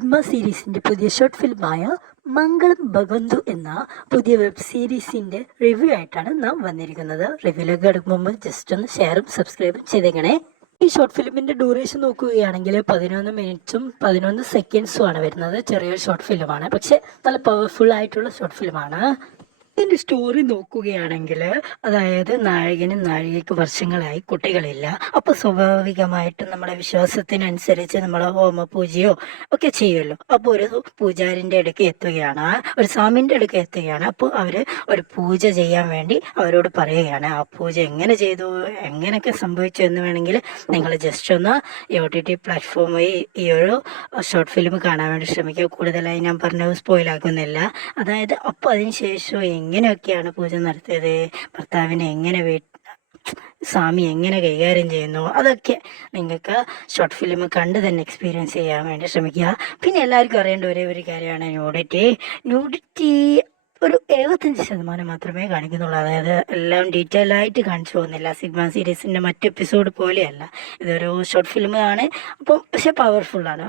Sigma സീരീസിൻ്റെ പുതിയ short ഫിലിമായ മംഗളം ഭഗവന്തു എന്ന പുതിയ വെബ് സീരീസിൻ്റെ റിവ്യൂ ആയിട്ടാണ് നാം വന്നിരിക്കുന്നത്. റിവ്യൂയിലേക്ക് കിടക്കും മുമ്പ് ജസ്റ്റ് ഒന്ന് ഷെയറും സബ്സ്ക്രൈബും ചെയ്തേക്കണേ. ഈ ഷോർട്ട് ഫിലിമിൻ്റെ ഡ്യൂറേഷൻ നോക്കുകയാണെങ്കിൽ 11 മിനിറ്റ്സും 11 സെക്കൻഡ്സും ആണ് വരുന്നത്. ചെറിയൊരു ഷോർട്ട് ഫിലിമാണ്, പക്ഷേ നല്ല പവർഫുൾ ആയിട്ടുള്ള ഷോർട്ട് ഫിലിമാണ്. ഇതിൻ്റെ സ്റ്റോറി നോക്കുകയാണെങ്കിൽ, അതായത് നായകനും നായികയ്ക്ക് വർഷങ്ങളായി കുട്ടികളില്ല. അപ്പോൾ സ്വാഭാവികമായിട്ടും നമ്മുടെ വിശ്വാസത്തിനനുസരിച്ച് നമ്മൾ ഹോമ പൂജയോ ഒക്കെ ചെയ്യുമല്ലോ. അപ്പോൾ ഒരു പൂജാരിൻ്റെ അടുക്ക് എത്തുകയാണ്, ഒരു സ്വാമിൻ്റെ അടുക്ക് എത്തുകയാണ്. അപ്പോൾ അവർ ഒരു പൂജ ചെയ്യാൻ വേണ്ടി അവരോട് പറയുകയാണ്. ആ പൂജ എങ്ങനെ ചെയ്തു, എങ്ങനെയൊക്കെ സംഭവിച്ചു എന്ന് വേണമെങ്കിൽ നിങ്ങൾ ജസ്റ്റ് ഒന്ന് OTT പ്ലാറ്റ്ഫോം വഴി ഈ ഒരു ഷോർട്ട് ഫിലിം കാണാൻ വേണ്ടി ശ്രമിക്കുക. കൂടുതലായി ഞാൻ പറഞ്ഞത് സ്പോയിലാക്കുന്നില്ല. അതായത് അപ്പോൾ അതിന് ശേഷം എങ്ങനെയൊക്കെയാണ് പൂജ നടത്തിയത്, ഭർത്താവിനെ എങ്ങനെ സ്വാമി എങ്ങനെ കൈകാര്യം ചെയ്യുന്നു, അതൊക്കെ നിങ്ങൾക്ക് ഷോർട്ട് ഫിലിം കണ്ട് തന്നെ എക്സ്പീരിയൻസ് ചെയ്യാൻ വേണ്ടി ശ്രമിക്കുക. പിന്നെ എല്ലാവർക്കും അറിയേണ്ട ഒരേ ഒരു കാര്യമാണ് ന്യൂഡിറ്റി ഒരു 75% മാത്രമേ കാണിക്കുന്നുള്ളൂ. അതായത് എല്ലാം ഡീറ്റെയിൽ ആയിട്ട് കാണിച്ചു പോകുന്നില്ല. സിഗ്മ സീരീസിൻ്റെ മറ്റ് എപ്പിസോഡ് പോലെയല്ല, ഇതൊരു ഷോർട്ട് ഫിലിമാണ്. അപ്പം പക്ഷെ പവർഫുള്ളാണ്.